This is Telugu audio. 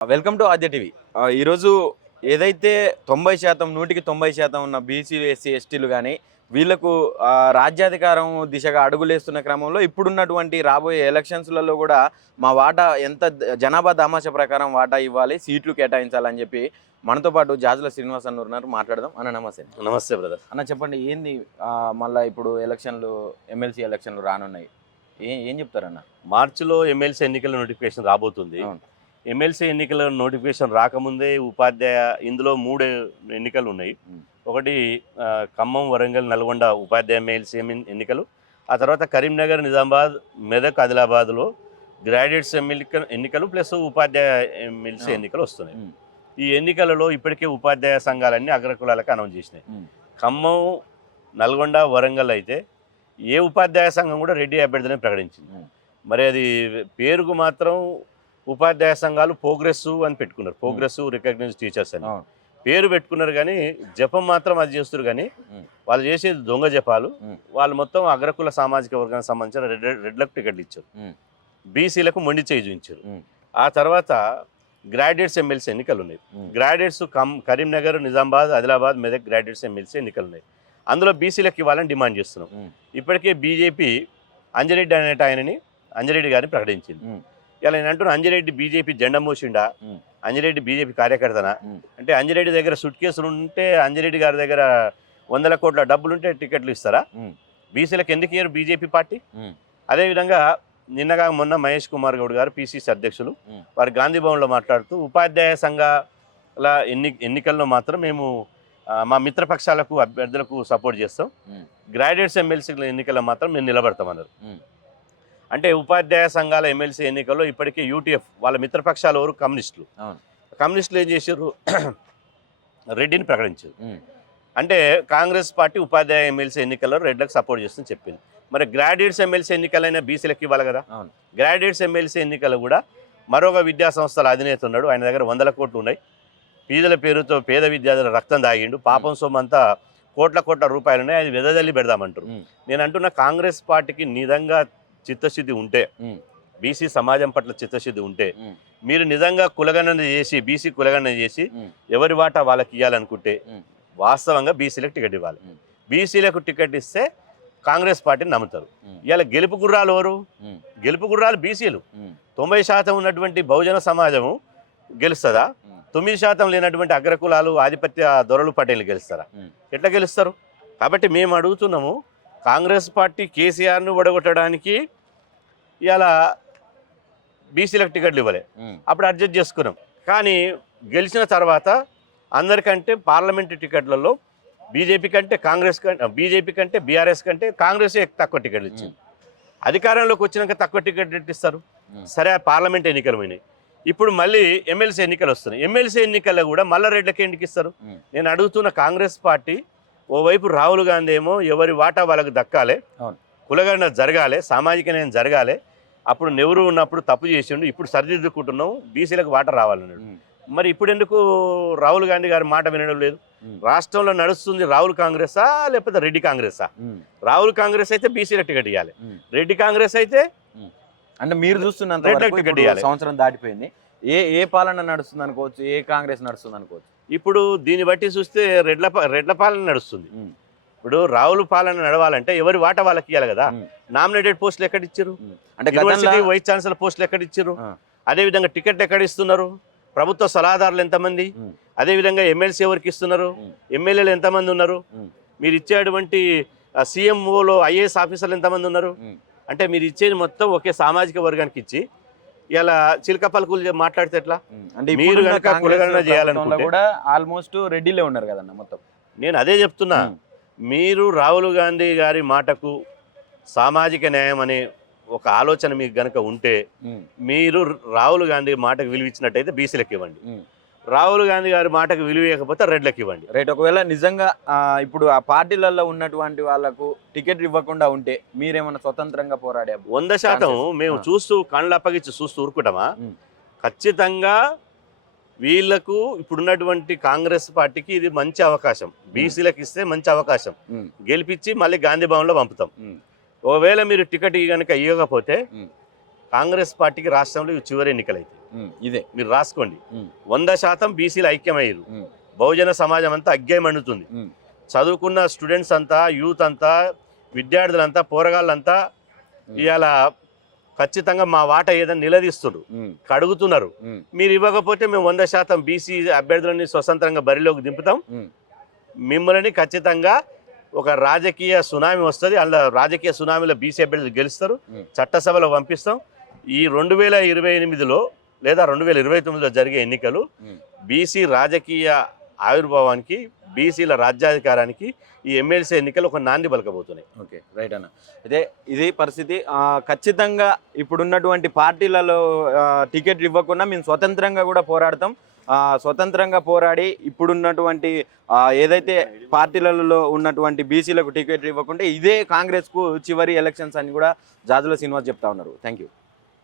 Welcome to Aadya TV. ఈరోజు ఏదైతే 90% 100% ఉన్న బీసీలు ఎస్సీ ఎస్టీలు కానీ వీళ్లకు రాజ్యాధికారం దిశగా అడుగులేస్తున్న క్రమంలో ఇప్పుడున్నటువంటి రాబోయే ఎలక్షన్స్లలో కూడా మా వాటా ఎంత జనాభా దామాష ప్రకారం వాటా ఇవ్వాలి, సీట్లు కేటాయించాలని చెప్పి మనతో పాటు జాజుల శ్రీనివాస్ అన్న ఉన్నారు. మాట్లాడదాం అన్న. నమస్తే. నమస్తే బ్రదర్. అన్న చెప్పండి, ఏంది మళ్ళీ ఇప్పుడు ఎలక్షన్లు ఎమ్మెల్సీ ఎలక్షన్లు రానున్నాయి, ఏం చెప్తారన్న? మార్చిలో ఎమ్మెల్సీ ఎన్నికల నోటిఫికేషన్ రాబోతుంది. ఎమ్మెల్సీ ఎన్నికల నోటిఫికేషన్ రాకముందే ఉపాధ్యాయ ఇందులో 3 ఎన్నికలు ఉన్నాయి. ఒకటి ఖమ్మం, వరంగల్, నల్గొండ ఉపాధ్యాయ ఎమ్మెల్సీ ఎన్నికలు. ఆ తర్వాత కరీంనగర్, నిజామాబాద్, మెదక్, ఆదిలాబాద్లో గ్రాడ్యుయేట్స్ ఎన్నికలు ప్లస్ ఉపాధ్యాయ ఎమ్మెల్సీ ఎన్నికలు వస్తున్నాయి. ఈ ఎన్నికలలో ఇప్పటికే ఉపాధ్యాయ సంఘాలన్నీ అగ్రకులాలకు అనౌన్స్ చేసినాయి. ఖమ్మం, నల్గొండ, వరంగల్ అయితే ఏ ఉపాధ్యాయ సంఘం కూడా రెడ్డి అభ్యర్థిని ప్రకటించింది. మరి అది పేరుకు మాత్రం ఉపాధ్యాయ సంఘాలు ప్రోగ్రెస్ అని పెట్టుకున్నారు. ప్రోగ్రెస్ రికగ్నైజ్ టీచర్స్ అని పేరు పెట్టుకున్నారు, కానీ జపం మాత్రం అది చేస్తారు. కానీ వాళ్ళు చేసేది దొంగ జపాలు. వాళ్ళు మొత్తం అగ్రకుల సామాజిక వర్గానికి సంబంధించిన రెడ్లకు టికెట్లు ఇచ్చారు, బీసీలకు మొండి చేయి చూపించారు. ఆ తర్వాత గ్రాడ్యుయేట్స్ ఎమ్మెల్సీ ఎన్నికలు ఉన్నాయి. Graduates Karimnagar, Nizamabad, Adilabad, Medak graduates MLC ఎన్నికలు ఉన్నాయి. అందులో బీసీలకు ఇవ్వాలని డిమాండ్ చేస్తున్నాం. ఇప్పటికే బీజేపీ అంజిరెడ్డి అనేట ఆయనని అంజిరెడ్డి గారిని ప్రకటించింది. ఇలా నేను అంటున్నా, అంజిరెడ్డి బీజేపీ జెండా మోసిండా, అంజిరెడ్డి బీజేపీ కార్యకర్తనా అంటే? అంజిరెడ్డి దగ్గర సుట్ కేసులు ఉంటే, అంజిరెడ్డి గారి దగ్గర 100 కోట్ల డబ్బులుంటే టికెట్లు ఇస్తారా? బీసీలకు ఎందుకు ఇయ్యరు బీజేపీ పార్టీ? అదేవిధంగా నిన్నగా మొన్న మహేష్ కుమార్ గౌడ్ గారు పిసిసి అధ్యక్షులు వారు గాంధీ భవన్లో మాట్లాడుతూ ఉపాధ్యాయ సంఘాల ఎన్నికల్లో మాత్రం మేము మా మిత్రపక్షాలకు అభ్యర్థులకు సపోర్ట్ చేస్తాం, గ్రాడ్యుయేట్స్ ఎమ్మెల్సీ ఎన్నికల్లో మాత్రం మేము నిలబడతామన్నారు. అంటే ఉపాధ్యాయ సంఘాల ఎమ్మెల్సీ ఎన్నికల్లో ఇప్పటికే యూటీఎఫ్ వాళ్ళ మిత్రపక్షాలు ఎవరు? కమ్యూనిస్టులు ఏం చేశారు? రెడ్డిని ప్రకటించారు. అంటే కాంగ్రెస్ పార్టీ ఉపాధ్యాయ ఎమ్మెల్సీ ఎన్నికల్లో రెడ్లకు సపోర్ట్ చేస్తుందని చెప్పింది. మరి గ్రాడ్యుయేట్స్ ఎమ్మెల్సీ ఎన్నికలైనా బీసీలకు ఇవ్వాలి కదా. గ్రాడ్యుయేట్స్ ఎమ్మెల్సీ ఎన్నికలు కూడా మరొక విద్యా సంస్థల అధినేత ఉన్నాడు, ఆయన దగ్గర 100 కోట్లు ఉన్నాయి. ఫీజుల పేరుతో పేద విద్యార్థుల రక్తం దాగిండు, పాపం సొమ్మంతా కోట్ల రూపాయలు ఉన్నాయి, అది వెదజల్లి పెడదామంటారు. నేను అంటున్న కాంగ్రెస్ పార్టీకి నిజంగా చిత్తశుద్ధి ఉంటే, బీసీ సమాజం పట్ల చిత్తశుద్ధి ఉంటే, మీరు నిజంగా కులగణన చేసి బీసీ కులగణన చేసి ఎవరి వాటా వాళ్ళకి ఇవ్వాలనుకుంటే వాస్తవంగా బీసీలకు టికెట్ ఇవ్వాలి. బీసీలకు టికెట్ ఇస్తే కాంగ్రెస్ పార్టీని నమ్ముతారు. ఇవాళ గెలుపు గుర్రాలు ఎవరు? గెలుపు గుర్రాలు బీసీలు. 90% ఉన్నటువంటి బహుజన సమాజము గెలుస్తుందా? 9% లేనటువంటి అగ్రకులాలు, ఆధిపత్య దొరలు, పటేలు గెలుస్తారా? ఎట్లా గెలుస్తారు? కాబట్టి మేము అడుగుతున్నాము, కాంగ్రెస్ పార్టీ కేసీఆర్ను ఓడగొట్టడానికి ఇవాళ బీసీలకు టికెట్లు ఇవ్వలే, అప్పుడు అడ్జస్ట్ చేసుకున్నాం. కానీ గెలిచిన తర్వాత అందరికంటే పార్లమెంటు టికెట్లలో బీజేపీ కంటే బీఆర్ఎస్ కంటే కాంగ్రెస్ తక్కువ టికెట్లు ఇచ్చింది. అధికారంలోకి వచ్చినాక తక్కువ టికెట్ ఇస్తారు. సరే, పార్లమెంట్ ఎన్నికలు పోయినాయి, ఇప్పుడు మళ్ళీ ఎమ్మెల్సీ ఎన్నికలు వస్తున్నాయి. ఎమ్మెల్సీ ఎన్నికల్లో కూడా మళ్ళీ రెడ్లకి ఎందుకు ఇస్తారు? నేను అడుగుతున్న కాంగ్రెస్ పార్టీ, ఓవైపు రాహుల్ గాంధీ ఏమో ఎవరి వాటా వాళ్ళకు దక్కాలి, కులగణన జరగాలి, సామాజిక న్యాయం జరగాలి, అప్పుడు నెహ్రూ ఉన్నప్పుడు తప్పు చేసిండు, ఇప్పుడు సరిదిద్దుకుంటున్నాం, బీసీలకు వాటా రావాలన్నాడు. మరి ఇప్పుడు ఎందుకు రాహుల్ గాంధీ గారి మాట వినడం లేదు? రాష్ట్రంలో నడుస్తుంది రాహుల్ కాంగ్రెసా లేకపోతే రెడ్డి కాంగ్రెసా? రాహుల్ కాంగ్రెస్ అయితే బీసీలకు టికెట్ ఇవ్వాలి, రెడ్డి కాంగ్రెస్ అయితే అంటే మీరు చూస్తున్నంత టికెట్ ఇవ్వాలి. సంవత్సరం దాటిపోయింది, ఏ పాలన నడుస్తుంది అనుకోవచ్చు, ఏ కాంగ్రెస్ నడుస్తుంది అనుకోవచ్చు. ఇప్పుడు దీన్ని బట్టి చూస్తే రెడ్ల పాలన నడుస్తుంది. ఇప్పుడు రాహుల్ పాలన నడవాలంటే ఎవరి వాటా వాళ్ళకి ఇవ్వాలి కదా. నామినేటెడ్ పోస్టులు ఎక్కడ ఇచ్చారు? అంటే యూనివర్సిటీ వైస్ ఛాన్సలర్ పోస్టులు ఎక్కడ ఇచ్చారు? అదేవిధంగా టికెట్ ఎక్కడ ఇస్తున్నారు? ప్రభుత్వ సలహాదారులు ఎంతమంది? అదేవిధంగా ఎమ్మెల్సీ ఎవరికి ఇస్తున్నారు? ఎమ్మెల్యేలు ఎంతమంది ఉన్నారు? మీరు ఇచ్చేటువంటి సీఎంఓలో ఐఏఎస్ ఆఫీసర్లు ఎంతమంది ఉన్నారు? అంటే మీరు ఇచ్చేది మొత్తం ఒకే సామాజిక వర్గానికి ఇచ్చి ఇలా చిలక పలుకులు మాట్లాడితే ఎట్లా? అంటే మీరు కనుక కులగణన చేయాలనుకుంటే కూడా ఆల్మోస్ట్ రెడ్డిలే ఉన్నారు కదన్న మొత్తం. నేను అదే చెప్తున్నా, మీరు రాహుల్ గాంధీ గారి మాటకు సామాజిక న్యాయం అనే ఒక ఆలోచన మీకు గనక ఉంటే, మీరు రాహుల్ గాంధీ మాటకు విలువ ఇచ్చినట్టయితే బీసీలకు ఇవ్వండి, రాహుల్ గాంధీ గారి మాటకు విలువ ఇవ్వకపోతే రెడ్లకు ఇవ్వండి. రైట్. ఒకవేళ నిజంగా ఇప్పుడు ఆ పార్టీలలో ఉన్నటువంటి వాళ్ళకు టికెట్ ఇవ్వకుండా ఉంటే మీరేమన్నా స్వతంత్రంగా పోరాడే? 100% మేము చూస్తూ కళ్ళు అప్పగించి చూస్తూ ఊరుకుంటామా? ఖచ్చితంగా వీళ్లకు ఇప్పుడున్నటువంటి కాంగ్రెస్ పార్టీకి ఇది మంచి అవకాశం, బీసీలకు ఇస్తే మంచి అవకాశం, గెలిపించి మళ్ళీ గాంధీ భవన్లో పంపుతాం. ఒకవేళ మీరు టికెట్ కనుక ఇవ్వకపోతే కాంగ్రెస్ పార్టీకి రాష్ట్రంలో చివరి ఎన్నికలైతాయి. ఇదే మీరు రాసుకోండి. ఉమ్. 100% బీసీలు ఐక్యమయ్యారు. ఉమ్. బహుజన సమాజం అంతా అగ్గేమండుతుంది. ఉమ్. చదువుకున్న స్టూడెంట్స్ అంతా, యూత్ అంతా, విద్యార్థులంతా, పోరగాళ్ళంతా ఇవాళ ఖచ్చితంగా మా వాటా ఏదని నిలదీస్తున్నారు, అడుగుతున్నారు. మీరు ఇవ్వకపోతే మేము 100% బీసీ అభ్యర్థులని స్వతంత్రంగా బరిలోకి దింపుతాం, మిమ్మల్ని ఖచ్చితంగా ఒక రాజకీయ సునామీ వస్తుంది, అందులో రాజకీయ సునామీలో బీసీ అభ్యర్థులు గెలుస్తారు, చట్టసభలో పంపిస్తాం. ఈ 2028లో లేదా 2029లో జరిగే ఎన్నికలు బీసీ రాజకీయ ఆవిర్భావానికి, బీసీల రాజ్యాధికారానికి ఈ ఎమ్మెల్సీ ఎన్నికలు ఒక నాంది పలకబోతున్నాయి. ఓకే, రైట్ అన్న. అయితే ఇది పరిస్థితి. ఖచ్చితంగా ఇప్పుడున్నటువంటి పార్టీలలో టికెట్లు ఇవ్వకుండా మేము స్వతంత్రంగా కూడా పోరాడతాం. స్వతంత్రంగా పోరాడి ఇప్పుడున్నటువంటి ఏదైతే పార్టీలలో ఉన్నటువంటి బీసీలకు టికెట్లు ఇవ్వకుంటే ఇదే కాంగ్రెస్కు చివరి ఎలక్షన్స్ అని కూడా జాజుల శ్రీనివాస్ చెప్తా ఉన్నారు. Thank you.